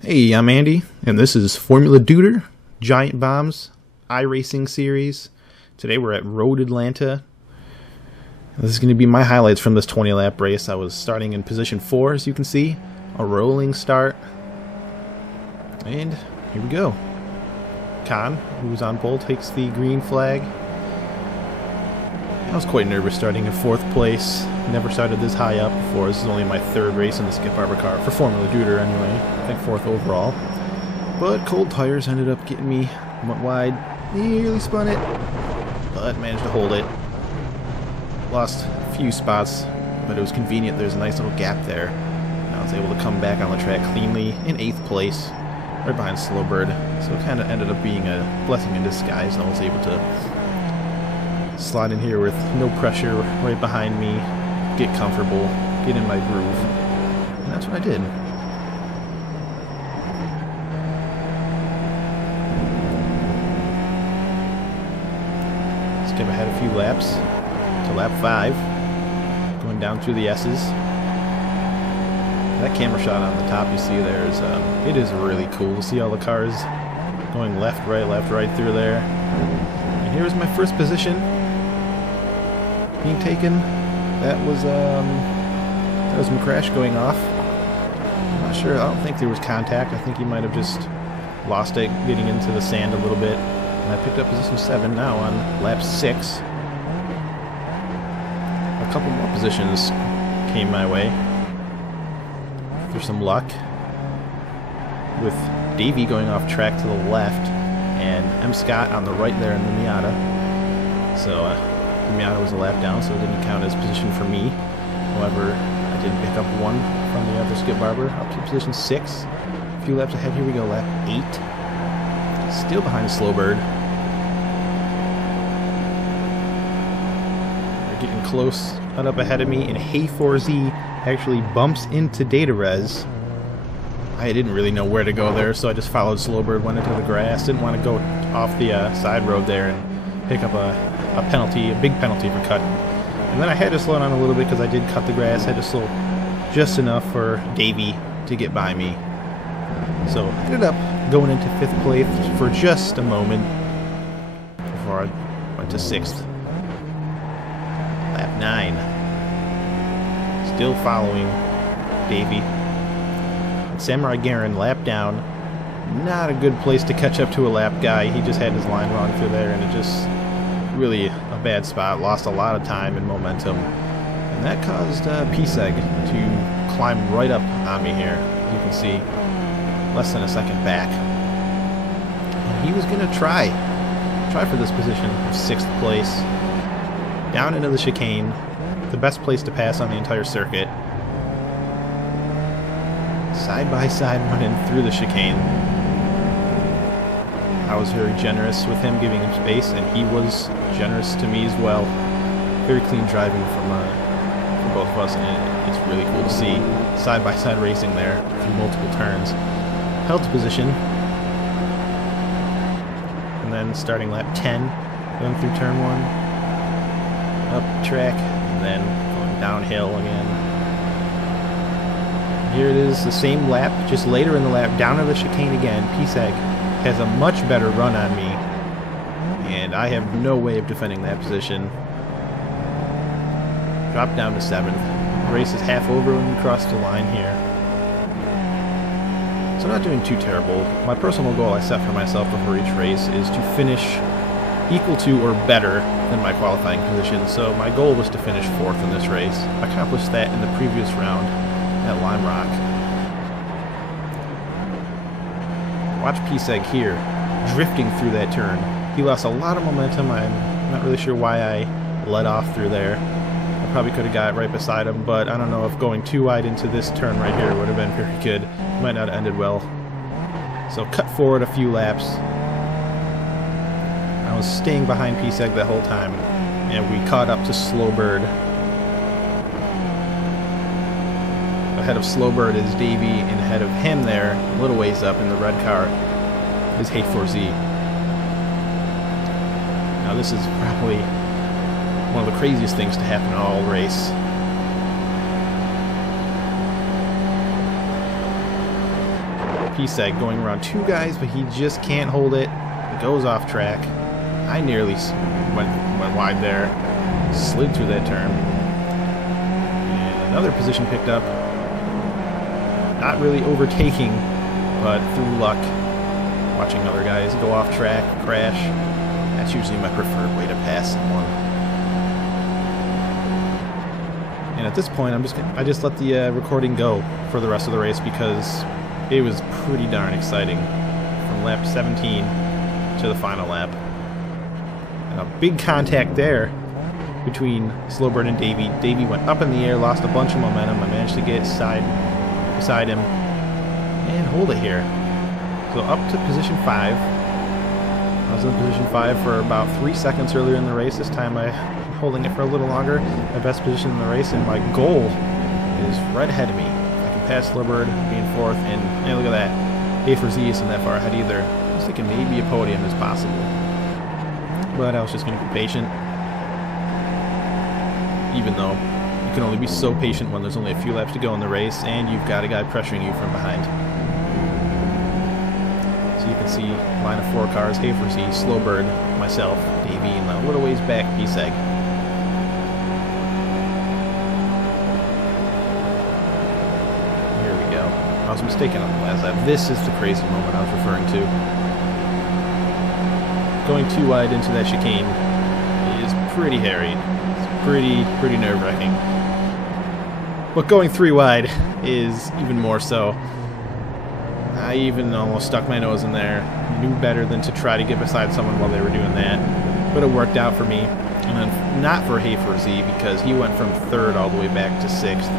Hey, I'm Andy, and this is Formula Duder, Giant Bombs, iRacing series. Today we're at Road Atlanta. This is going to be my highlights from this 20-lap race. I was starting in position 4, as you can see. A rolling start. And here we go. Khan, who's on pole, takes the green flag. I was quite nervous starting in 4th place. Never started this high up before. This is only my 3rd race in the Skip Barber car, for Formula Duder anyway. I think 4th overall. But cold tires ended up getting me. Went wide, nearly spun it, but managed to hold it. Lost a few spots, but it was convenient. There's a nice little gap there. And I was able to come back on the track cleanly in 8th place, right behind Slowbird. So it kind of ended up being a blessing in disguise. I was able to slide in here with no pressure right behind me, get comfortable, get in my groove, and that's what I did. Skip ahead a few laps to lap 5, going down through the S's. That camera shot on the top you see there is, it is really cool to see all the cars going left, right through there. And here's my first position being taken. That was McCrash going off. I'm not sure. I don't think there was contact. I think he might have just lost it getting into the sand a little bit. And I picked up position 7 now on lap 6. A couple more positions came my way through some luck, with Davey going off track to the left and M. Scott on the right there in the Miata. So the Miata was a lap down, so it didn't count as position for me. However, I did pick up 1 from the other Skip Barber, up to position 6. A few laps ahead, here we go, lap 8. Still behind Slowbird. They're getting close, up ahead of me, and Hey4Z actually bumps into DataRes. I didn't really know where to go there, so I just followed Slowbird, went into the grass. Didn't want to go off the side road there and pick up a penalty, a big penalty for cutting. And then I had to slow down a little bit because I did cut the grass. Had to slow just enough for Davey to get by me. So I ended up going into 5th place for just a moment before I went to 6th. Lap 9. Still following Davey. And Samurai Garen, lap down. Not a good place to catch up to a lap guy. He just had his line wrong through there, and it just really a bad spot. Lost a lot of time and momentum, and that caused P-Seg to climb right up on me here. You can see less than a second back. And he was going to try for this position of 6th place, down into the chicane, the best place to pass on the entire circuit. Side by side running through the chicane. I was very generous with him, giving him space, and he was generous to me as well. Very clean driving from both of us, and it's really cool to see side-by-side racing there through multiple turns. Held to position, and then starting lap 10, going through turn 1, up track, and then going downhill again. Here it is, the same lap, just later in the lap, down to the chicane again. P-Seg has a much better run on me, and I have no way of defending that position. Drop down to 7th. The race is half over when we cross the line here. So I'm not doing too terrible. My personal goal I set for myself before each race is to finish equal to or better than my qualifying position. So my goal was to finish 4th in this race. I accomplished that in the previous round at Lime Rock. Watch P-Seg here, drifting through that turn. He lost a lot of momentum. I'm not really sure why I let off through there. I probably could have got right beside him, but I don't know if going too wide into this turn right here would have been very good. Might not have ended well. So cut forward a few laps. I was staying behind P-Seg the whole time, and we caught up to Slowbird. Ahead of Slowbird is Davey, and ahead of him there, a little ways up in the red car, is Hey4Z. Now this is probably one of the craziest things to happen in all race. Pisek going around two guys, but he just can't hold it. It goes off track. I nearly went wide there. Slid through that turn. And another position picked up. Not really overtaking, but through luck. Watching other guys go off track, crash. That's usually my preferred way to pass someone. And at this point, I just let the recording go for the rest of the race because it was pretty darn exciting from lap 17 to the final lap. And a big contact there between Slowbird and Davey. Davey went up in the air, lost a bunch of momentum. I managed to get beside him and hold it here. So up to position 5. I was in position 5 for about 3 seconds earlier in the race. This time I'm holding it for a little longer. My best position in the race, and my goal is right ahead of me. I can pass Slowbird being 4th, and hey, look at that. A4Z isn't that far ahead either. I was thinking maybe a podium is possible. But I was just going to be patient. Even though you can only be so patient when there's only a few laps to go in the race, and you've got a guy pressuring you from behind. So you can see line of 4 cars, A4Z, Slowbird, myself, Davey, and a little ways back, Pisek. Here we go. I was mistaken on the last lap. This is the crazy moment I was referring to. Going too wide into that chicane is pretty hairy. It's pretty nerve-wracking. But going 3 wide is even more so. I even almost stuck my nose in there. Knew better than to try to get beside someone while they were doing that. But it worked out for me. And then not for A4Z because he went from 3rd all the way back to 6th.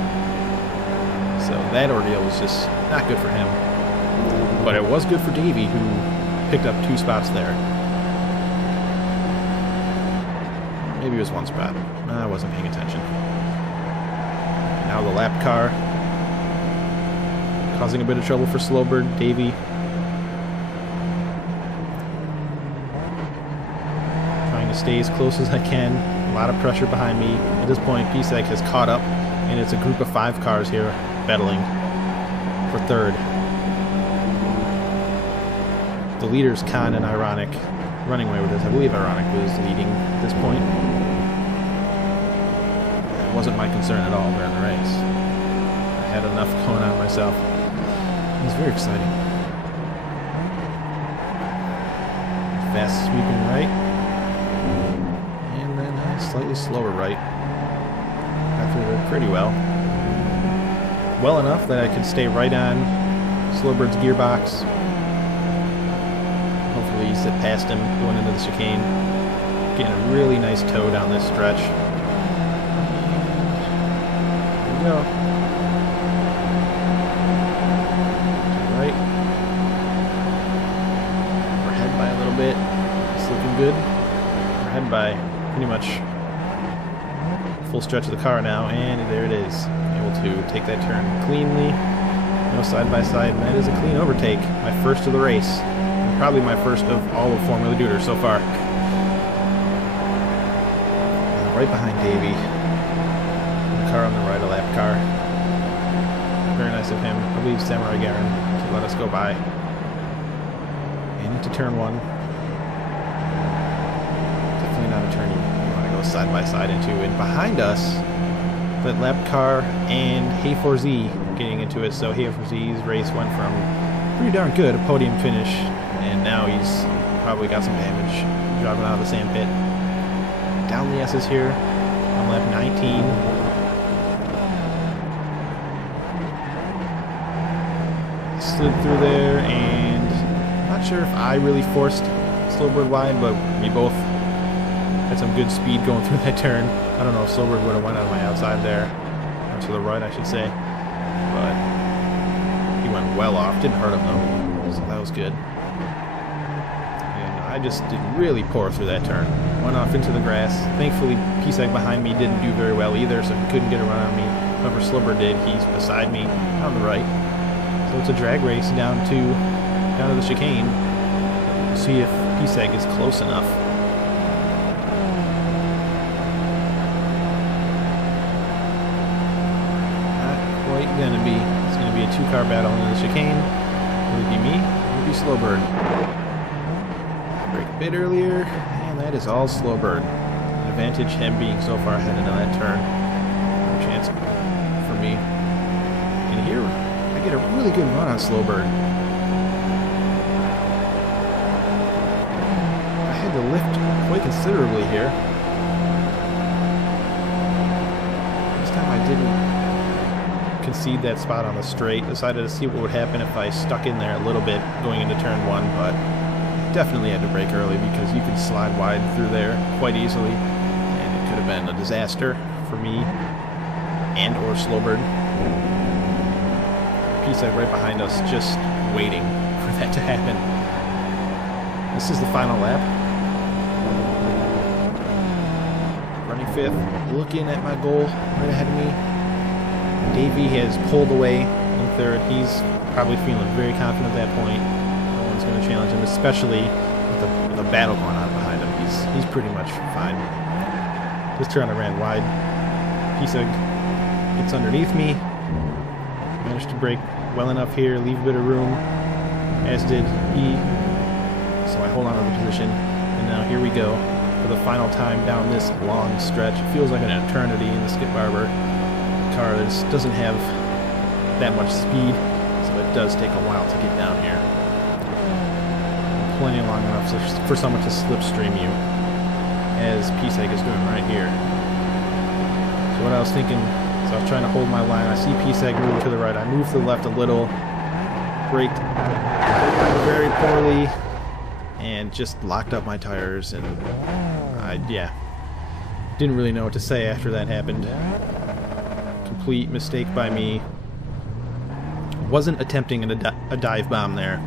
So that ordeal was just not good for him. But it was good for Davey, who picked up 2 spots there. Maybe it was 1 spot. I wasn't paying attention. Now the lap car. Causing a bit of trouble for Slowbird, Davey. Trying to stay as close as I can. A lot of pressure behind me. At this point, Pisek has caught up, and it's a group of 5 cars here battling for 3rd. The leaders, Khan and Ironic, running away with this. I believe Ironic was leading at this point. It wasn't my concern at all during the race. I had enough going on myself. It was very exciting. Fast sweeping right. And then a slightly slower right. Got through there pretty well. Well enough that I could stay right on Slowbird's gearbox. Hopefully zip past him going into the chicane. Getting a really nice tow down this stretch. There we go. Bit. It's looking good. We're ahead by pretty much full stretch of the car now, and there it is. Able to take that turn cleanly. No side by side, and that is a clean overtake. My first of the race. And probably my first of all of Formula Deuter so far. Right behind Davey. The car on the right, a lap car. Very nice of him. I believe Samurai Garen to let us go by. And into turn 1. Not a turn you want to go side by side into, and behind us that lap car and Hey4Z getting into it. So Hey4Z's race went from pretty darn good, a podium finish, and now he's probably got some damage driving out of the sand pit. Down the S's here on lap 19. Slid through there, and I'm not sure if I really forced Slowbird wide, but we both had some good speed going through that turn. I don't know if Slowbird would have went on my outside there. Or to the right, I should say. But he went well off. Didn't hurt him, though. So that was good. And I just did really poor through that turn. Went off into the grass. Thankfully, Pisek behind me didn't do very well either, so he couldn't get a run on me. Whoever Slowbird did, he's beside me on the right. So it's a drag race down to the chicane. See if Pisek is close enough. It's going to be a 2-car battle into the chicane. Will it be me? Will it be Slowbird? Brake a bit earlier, and that is all Slowbird. An advantage, him being so far ahead into that turn. No chance for me. And here, I get a really good run on Slowbird. I had to lift quite considerably here. This time I didn't concede that spot on the straight. Decided to see what would happen if I stuck in there a little bit going into turn 1, but definitely had to brake early because you can slide wide through there quite easily, and it could have been a disaster for me and or Slowbird. P-Seg right behind us, just waiting for that to happen. This is the final lap. Running 5th, looking at my goal right ahead of me. Davey has pulled away in 3rd. He's probably feeling very confident at that point. No one's going to challenge him, especially with a battle going on behind him. He's pretty much fine. This turn I ran wide. P-Seg gets underneath me. Managed to brake well enough here, leave a bit of room, as did he. So I hold on to the position, and now here we go for the final time down this long stretch. It feels like an eternity in the Skip Barber car. That just doesn't have that much speed, so it does take a while to get down here. Plenty long enough for someone to slipstream you, as P-Seg is doing right here. So what I was thinking, so I was trying to hold my line. I see P-Seg moving to the right. I move to the left a little, braked very poorly, and just locked up my tires, and yeah, didn't really know what to say after that happened. Complete mistake by me. Wasn't attempting a dive bomb there.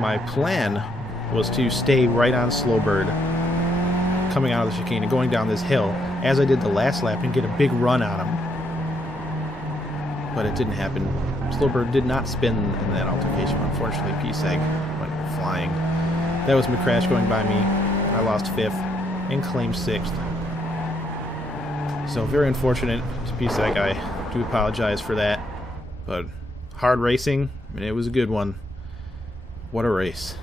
My plan was to stay right on Slowbird coming out of the chicane and going down this hill as I did the last lap and get a big run on him. But it didn't happen. Slowbird did not spin in that altercation. Unfortunately, P-Seg went flying. That was McCrash going by me. I lost 5th and claimed 6th. So very unfortunate to P-Seg. I do apologize for that. But hard racing, and it was a good one. What a race.